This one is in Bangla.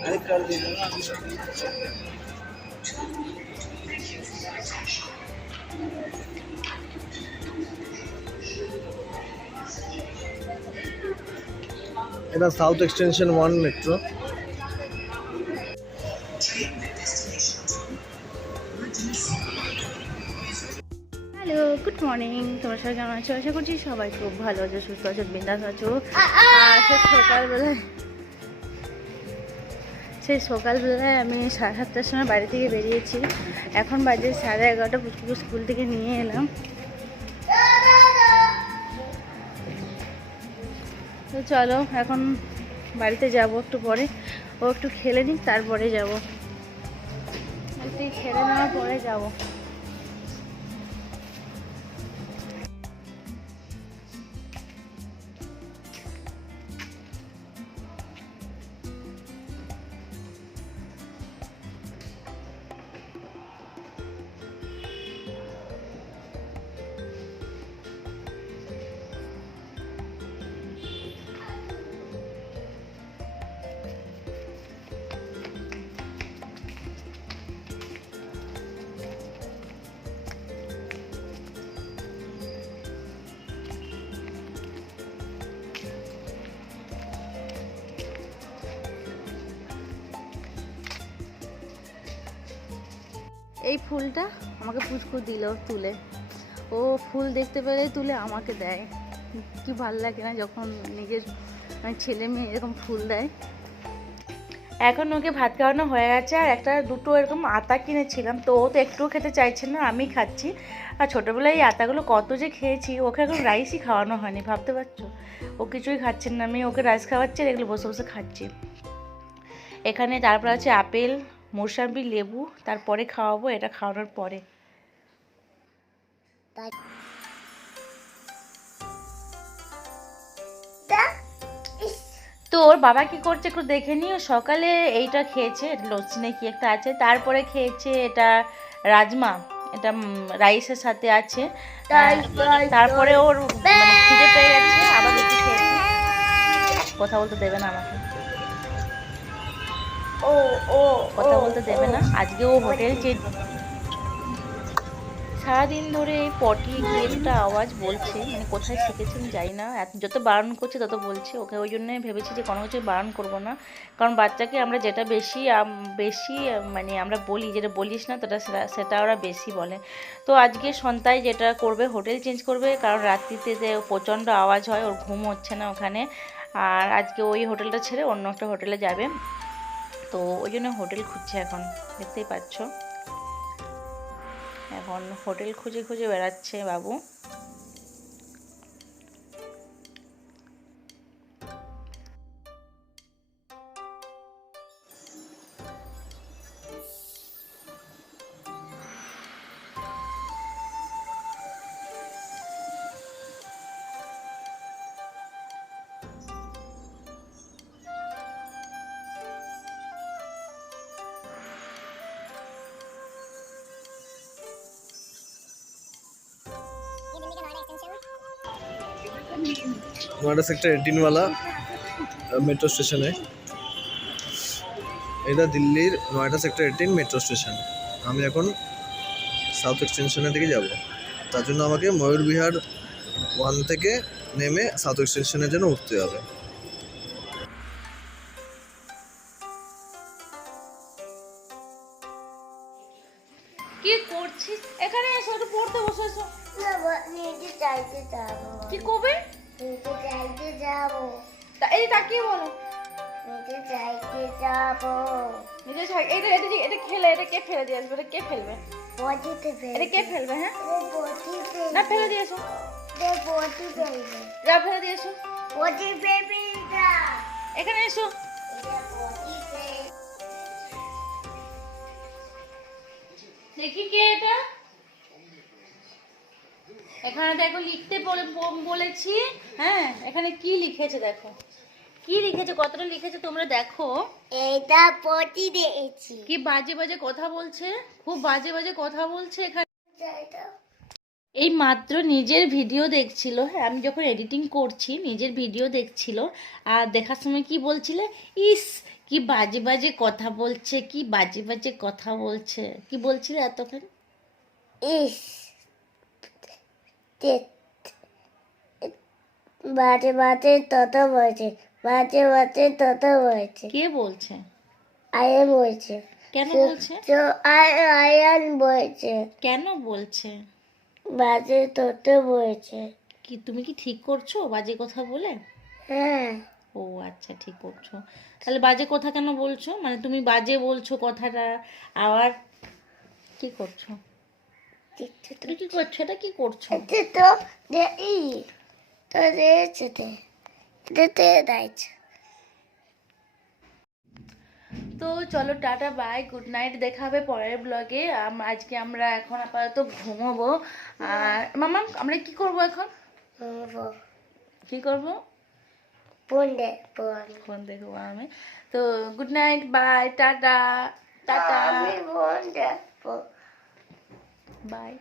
এটা south extension 1 metro. Hello, good morning. তোমরা সবাই কেমন আছো? আশা করছি সবাই খুব ভালো আছো, সুস্থ আছো, বিন্দাস আছো। সকালবেলায় আমি 7:30টার সময় বাড়ি থেকে বেরিয়েছি। এখন বাজে 11:30। পুচকুকে স্কুল থেকে নিয়ে এলাম। তো চলো এখন বাড়িতে যাব একটু পরে। ও একটু খেলে নিক, তারপরে যাব। একটু খেলে নেওয়ার পরে যাব। এই ফুলটা আমাকে পুচকু দিল তুলে। ও ফুল দেখতে পেলে তুলে আমাকে দেয়। কি ভালো লাগে না যখন নিজের ছেলে মেয়ে এরকম ফুল দেয়। এখন ওকে ভাত খাওয়ানো হয়ে গেছে, আর দুটো এরকম আতা কিনেছিলাম, তো ও তো একটুও খেতে চাইছে না, আমি খাচ্ছি। আর ছোটোবেলায় এই আতাগুলো কত যে খেয়েছি। ওকে এখন রাইসই খাওয়ানো হয়নি, ভাবতে পারছো? ও কিছুই খাচ্ছেন না, আমি ওকে রাইস খাওয়াচ্ছি, আর এগুলো বসে বসে খাচ্ছি। এখানে তারপর আছে আপেল, মৌসুমী, লেবু, তারপরে খাওয়াবো, এটা খাওয়ানোর পরে। তো ওর বাবা কি করছে একটু দেখে নিও। সকালে এইটা খেয়েছে, লস্যি না কি একটা আছে, তারপরে খেয়েছে এটা রাজমা, এটা রাইসের সাথে আছে। তারপরে ওর মানে খিদে পেয়ে গেছে, আবার রুটি খেয়েছে। কথা বলতে দেবে না আমাকে, কথা বলতে দেবে না। আজকে ও হোটেল চেঞ্জ। সারাদিন ধরে এই পটি কি একটা আওয়াজ বলছে, মানে কোথায় শিখেছেন জানি না। যত বারণ করছে তত বলছে। ওকে ওই জন্য ভেবেছি যে কোনো কিছু বারণ করবো না, কারণ বাচ্চাকে আমরা যেটা বেশি মানে আমরা বলি, যেটা বলিস না সেটা ওরা বেশি বলে। তো আজকে সন্ধ্যায় যেটা করবে, হোটেল চেঞ্জ করবে, কারণ রাত্রিতে যে প্রচণ্ড আওয়াজ হয়, ওর ঘুম হচ্ছে না ওখানে। আর আজকে ওই হোটেলটা ছেড়ে অন্য একটা হোটেলে যাবে, তো ওই জন্য হোটেল খুঁজছে এখন, দেখতেই পাচ্ছ। এখন হোটেল খুঁজে খুঁজে বেড়াচ্ছে বাবু। নয়ডা সেক্টর 18 वाला মেট্রো স্টেশনে। এটা দিল্লির নয়ডা সেক্টর 18 মেট্রো স্টেশন। আমি এখন সাউথ এক্সটেনশনের দিকে যাব, তার জন্য আমাকে ময়ূরবিহার 1 থেকে নেমে সাউথ এক্সটেনশনের জন্য উঠতে হবে। কি করছিস? এখানে এসে একটু পড়তে বসে এসো। নিজে চাইতে যাবো। কি কবে? নিজে চাইতে যাবো। এই তাকিয়ে বলো। নিজে চাইতে যাবো। নিজে এটা খেলে, এটা কে ফেলে দিয়ে আসবে? এটা কে ফেলবে? বটিতে ফেলবে। এটা কে ফেলবে? হ্যাঁ, বটি ফেলবে। না ফেলে দিয়ে এসো। বটি ফেলবে। যা ফেলে দিয়ে এসো। বটি ফেলবে এটা। এখানে এসো। এটা বটি ফেলবে। দেখি কে এটা। এখানে দেখো লিখতে বলেছি। হ্যাঁ, এখানে কি লিখেছে দেখো, কি লিখেছে, কতটা লিখেছে তোমরা দেখো। এটা বটি দিয়েছি। কি বাজে বাজে কথা বলছে, খুব বাজে বাজে কথা বলছে এখানে। এই মাত্র নিজের ভিডিও দেখছিল। হ্যাঁ, আমি যখন এডিটিং করছি নিজের ভিডিও দেখছিল, আর দেখার সময় কি বলছিলে, ইস কি বাজে বাজে কথা বলছে, কি বাজে বাজে কথা বলছে। কি বলছিলে এতক্ষণ? ইস তে- বাজে বাজে তত বলছে, বাজে বাজে তত বলছে। কে বলছে? আয়ান বলছে। কেন বলছে? তো আয়ান বলছে কেন বলছে? বাজে তত বলছে। কি তুমি কি ঠিক করছো বাজে কথা বলে? হ্যাঁ, ও আচ্ছা, ঠিক করছো। তাহলে বাজে কথা কেন বলছো? মানে তুমি বাজে বলছো কথাটা, আবার কি করছো? তুমি কি করছো? এটা কি করছো? এতে তো দেই তো দিয়েছে দিতে দিয়েছে। তো চলো, টাটা, বাই, গুড নাইট, দেখা হবে পরের ব্লগে। আজকে আমরা এখন আপাতত ঘুমোবো। আর মামা, আমরা কি করব এখন? কি করব? ফোন দে ফোন। ফোন দেখবো আমি। তো good night, bye, tata. Tata, আমি ফোন দেখবো। বাই।